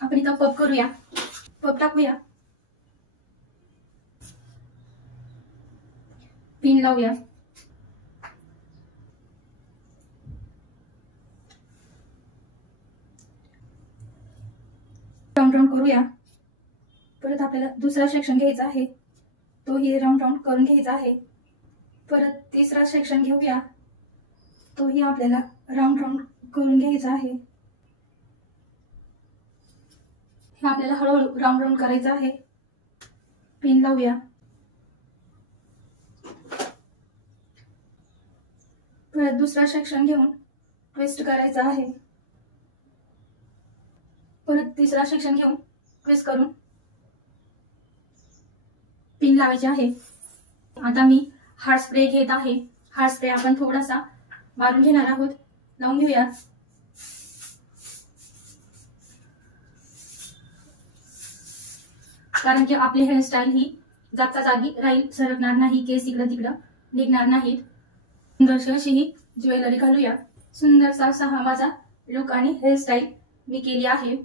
आपण इथं पप करूया, पप टाकूया, पिन लावूया, राऊंड राऊंड करूया। परत आपल्याला दुसरा सेक्शन घ्यायचा आहे, तोही राऊंड राऊंड करून घ्यायचा आहे। परत तिसरा सेक्शन घेऊया, तोही आपल्याला राऊंड राऊंड करून घ्यायचा आहे। हे आपल्याला हळूहळू राऊंड राऊंड करायचं आहे। पिन लावूया, परत दुसरा सेक्शन घेऊन ट्विस्ट करायचा आहे। परत तिसरा सेक्शन घेऊन ट्विस्ट करून पिन लावायचे आहे। आता मी हार्ड स्प्रे घेत आहे। हार्ड स्प्रे आपण थोडासा मारून घेणार आहोत, लावून घेऊया। कारण की आपली हेअरस्टाईल ही जागच्या जागी राहील, सरकणार नाही, केस इकडं तिकडं निघणार नाहीत। सुंदरशी अशी ही ज्वेलरी घालूया। सुंदरसा असा हा माझा लुक आणि हेअरस्टाईल मी केली आहे।